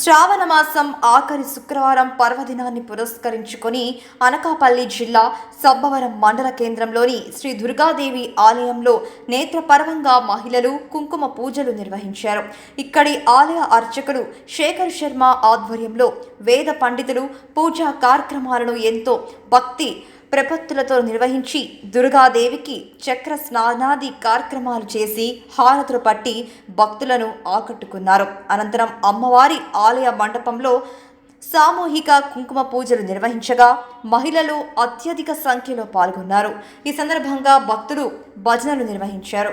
శ్రావణ మాసం ఆఖరి శుక్రవారం పర్వదినాన్ని పురస్కరించుకొని అనకాపల్లి జిల్లా సబ్బవరం మండల కేంద్రంలోని శ్రీ దుర్గాదేవి ఆలయంలో నేత్రపర్వంగా మహిళలు కుంకుమ పూజలు నిర్వహించారు. ఇక్కడి ఆలయ అర్చకుడు శేఖర్ శర్మ ఆధ్వర్యంలో వేద పండితులు పూజా కార్యక్రమాలను ఎంతో భక్తి ప్రపత్తులతో నిర్వహించి దుర్గాదేవికి చక్ర స్నానాది కార్యక్రమాలు చేసి హారతులు పట్టి భక్తులను ఆకట్టుకున్నారు. అనంతరం అమ్మవారి ఆలయ మండపంలో సామూహిక కుంకుమ పూజలు నిర్వహించగా మహిళలు అత్యధిక సంఖ్యలో పాల్గొన్నారు. ఈ సందర్భంగా భక్తులు భజనలు నిర్వహించారు.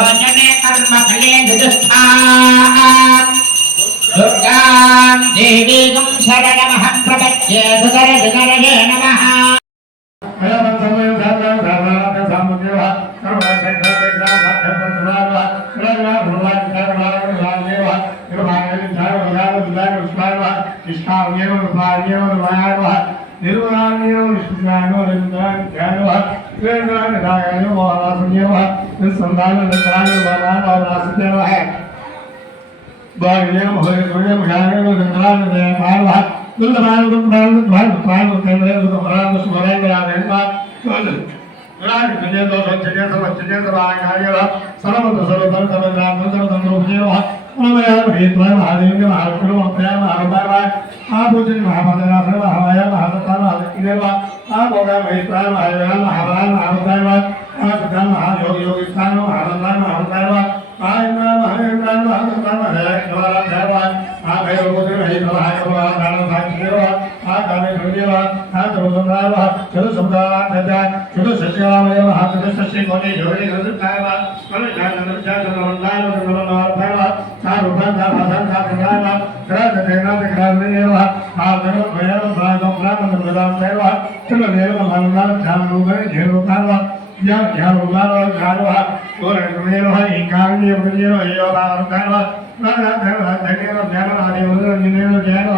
ोजने कर्मफले दुदुष्ठा दुर्गां देवीं शरणमहं प्रपद्ये सुकर सुकरये नमः कृष्णाव्येव रूपाण्येव रूपायः హృదయం జ్ఞానం గంగాన దేవాల దుర్లభాన దుర్భాన దుర్భాన దుర్భాన కైవల దుర్భాన స్మరణ యావేన రాజు విజయ దోష చర్య సమ చర్య సమాగాయ సర్వత సర్వత సర్వత సర్వత రూపేవ మనమయ హేత్వ మహాదేవ మహావిష్ణు మహాప్రయ మహాభావ ఆ పూజన మహాపదన సర్వ హవాయ మహాదత్తాన ఇదేవ ఆ భోగ మహేత్వ మహాదేవ మహాభావ మహాభావ ఆ సత్య మహాయోగ యోగి స్థాన మహానంద మహాభావ ఆ ఇంద్ర మహేంద్ర మహానంద మహేశ్వర ఆ భైరవపుత్ర హైతవాయ దాన సాక్షిదేవ ఆ కామే గురుదేవ ఆ ధ్రువసుందరావ చదు సముదాయ చదు సస్యామయ మహాచదు సస్య కోటి యోగి గురుదేవ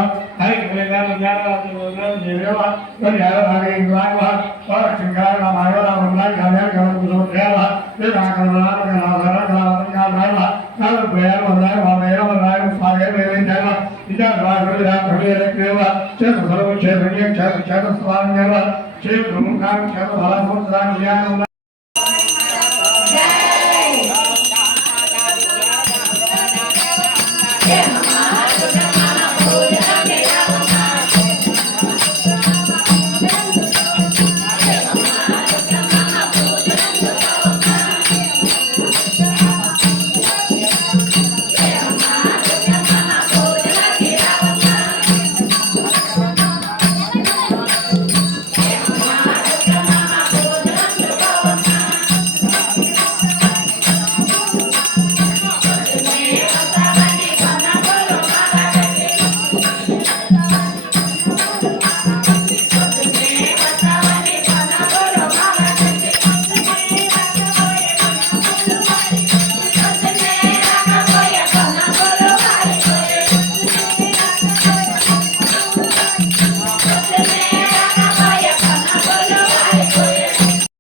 మన జాతన జాతన వందాయ వందనవాయ ఆ క్రాదేవ ఆ ధర్మ స్వామి భాగం బ్రాహ్మణ ప్రదాన